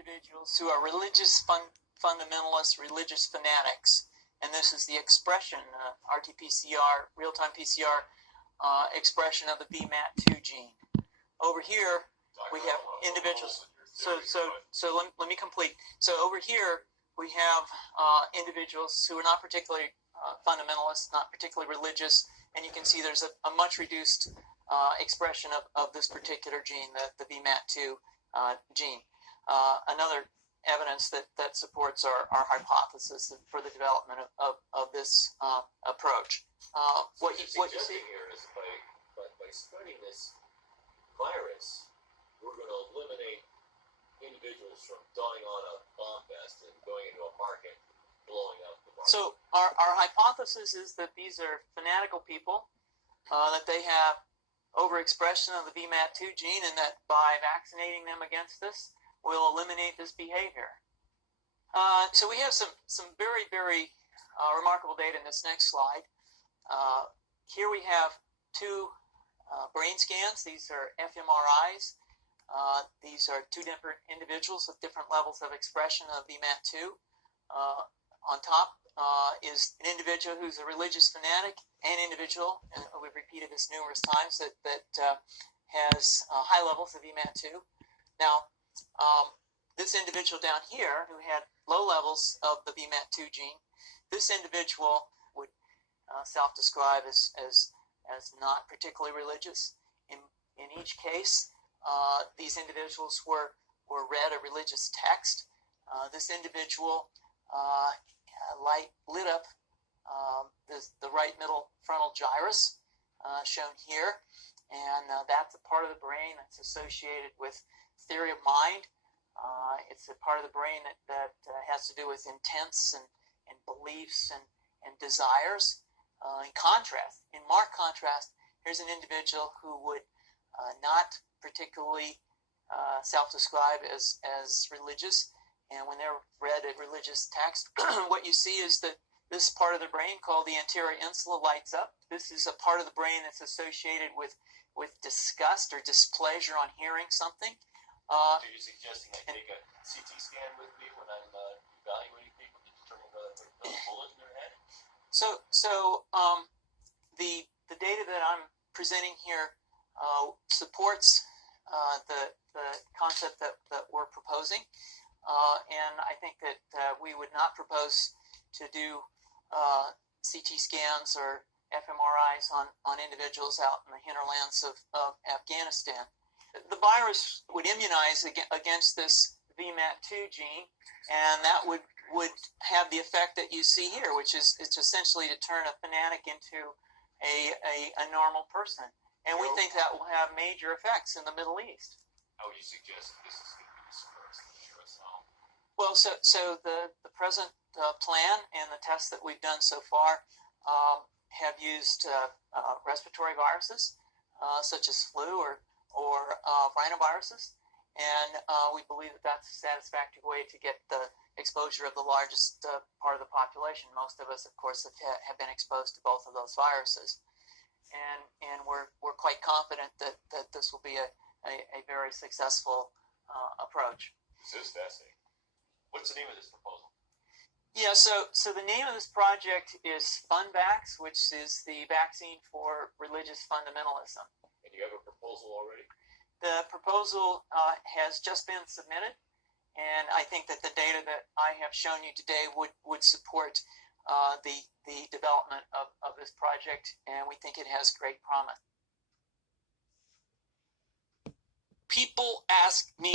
individuals who are religious fundamentalists, religious fanatics, and this is the expression, RT-PCR, real-time PCR expression of the VMAT2 gene. Over here, we have individuals. So let me complete. So over here, we have individuals who are not particularly fundamentalist, not particularly religious, and you can see there's a much reduced expression of this particular gene, the VMAT2 gene. Another evidence that supports our hypothesis for the development of this approach. What you see here is by studying this virus, we're going to eliminate individuals from dying on a bomb vest and going into a market, blowing up the market. So our hypothesis is that these are fanatical people, that they have overexpression of the VMAT2 gene, and that by vaccinating them against this, we'll eliminate this behavior. So we have some very, very remarkable data in this next slide. Here we have two brain scans. These are fMRIs. These are two different individuals with different levels of expression of VMAT2. On top is an individual who's a religious fanatic, an individual, and we've repeated this numerous times, that has high levels of VMAT2. Now, this individual down here who had low levels of the VMAT2 gene, this individual would self-describe as not particularly religious. In each case, these individuals were read a religious text. This individual lit up the right middle frontal gyrus, shown here, and that's a part of the brain that's associated with theory of mind. It's a part of the brain that has to do with intents and beliefs and desires. In marked contrast, here's an individual who would not particularly self-describe as religious, and when they're read a religious text, what you see is that this part of the brain called the anterior insula lights up. This is a part of the brain that's associated with disgust or displeasure on hearing something. So you're suggesting I take a CT scan with me when I'm evaluating people to determine whether there's a bullet in their head? So the data that I'm presenting here supports the concept that we're proposing, and I think that we would not propose to do CT scans or fMRIs on individuals out in the hinterlands of Afghanistan. The virus would immunize against this VMAT2 gene, and that would have the effect that you see here, which is it's essentially to turn a fanatic into a normal person. And we think that will have major effects in the Middle East. How would you suggest this is going to be dispersed in the U.S.? Well, so the present plan and the tests that we've done so far have used respiratory viruses, such as flu or rhinoviruses, and we believe that that's a satisfactory way to get the exposure of the largest part of the population. Most of us, of course, have been exposed to both of those viruses, and we're quite confident that this will be a very successful approach. This is fascinating. What's the name of this proposal? Yeah, so the name of this project is FunVax, which is the vaccine for religious fundamentalism. And you have a proposal already? The proposal has just been submitted, and I think that the data that I have shown you today would support the development of this project, and we think it has great promise. People ask me